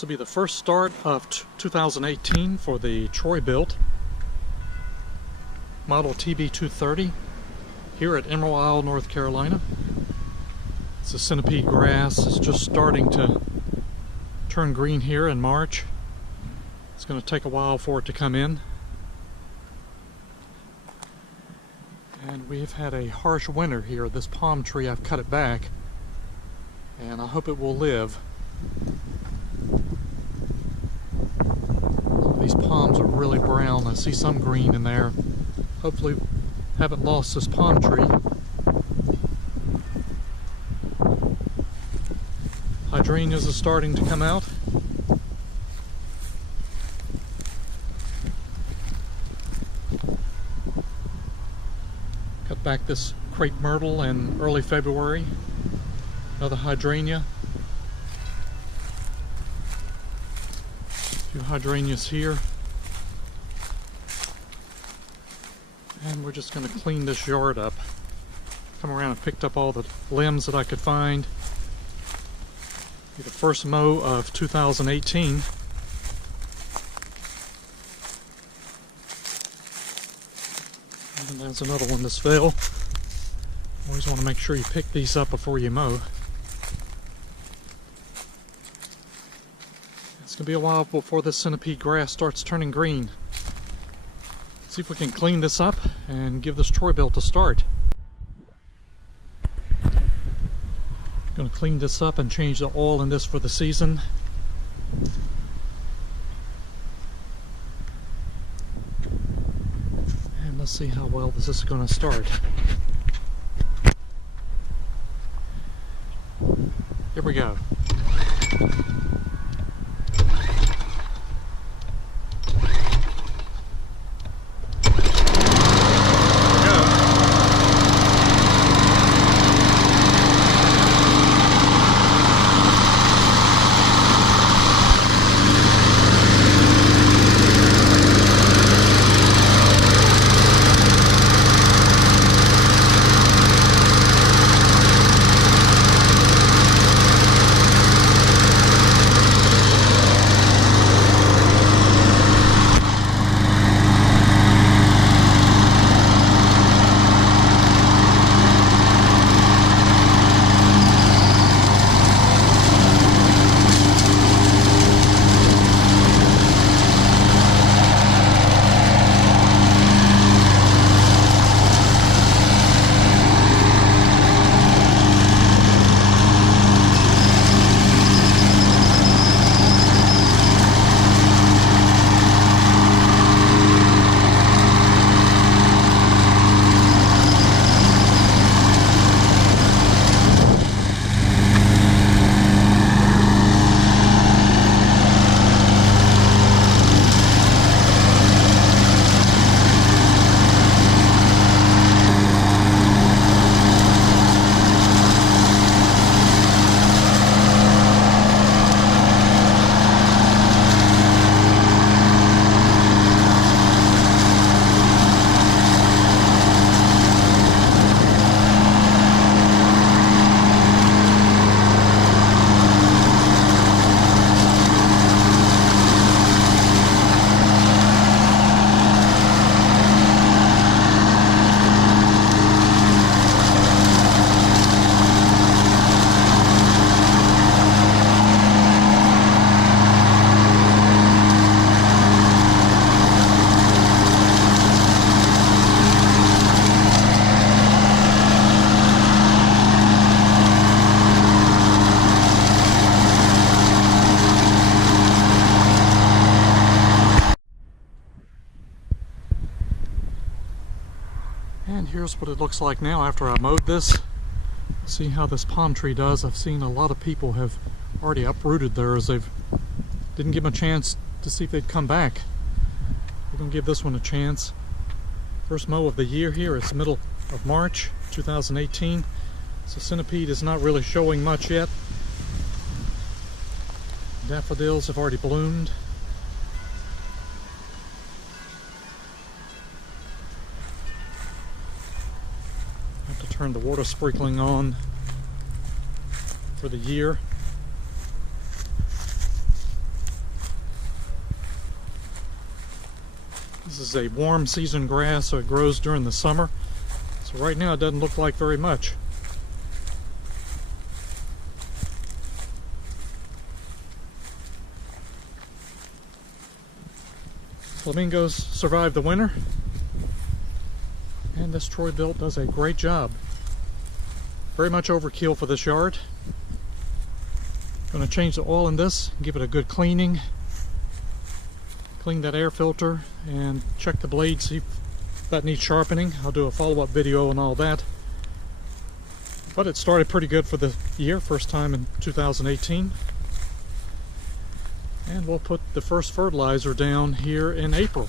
This will be the first start of 2018 for the Troy Bilt model TB230 here at Emerald Isle, North Carolina. It's a centipede grass. It's just starting to turn green here in March. It's going to take a while for it to come in. And we've had a harsh winter here. This palm tree, I've cut it back, and I hope it will live. These palms are really brown. I see some green in there. Hopefully haven't lost this palm tree. Hydrangeas are starting to come out. Cut back this crepe myrtle in early February. Another hydrangea. A few hydrangeas here. And we're just going to clean this yard up. Come around and picked up all the limbs that I could find. Be the first mow of 2018. And there's another one that's fell. Always want to make sure you pick these up before you mow. It's going to be a while before this centipede grass starts turning green. See if we can clean this up and give this Troy Bilt a start. Going to clean this up and change the oil in this for the season. And let's see how well this is going to start. Here we go. And here's what it looks like now after I mowed this. See how this palm tree does. I've seen a lot of people have already uprooted theirs. They didn't give them a chance to see if they'd come back. We're going to give this one a chance. First mow of the year here. It's the middle of March 2018. So centipede is not really showing much yet. Daffodils have already bloomed. turn the water sprinkling on for the year. This is a warm season grass, so it grows during the summer. So right now it doesn't look like very much. Flamingos survive the winter, and this Troy Bilt does a great job. Very much overkill for this yard. Going to change the oil in this, give it a good cleaning, clean that air filter, and check the blade, see if that needs sharpening. I'll do a follow-up video on all that. But it started pretty good for the year, first time in 2018. And we'll put the first fertilizer down here in April.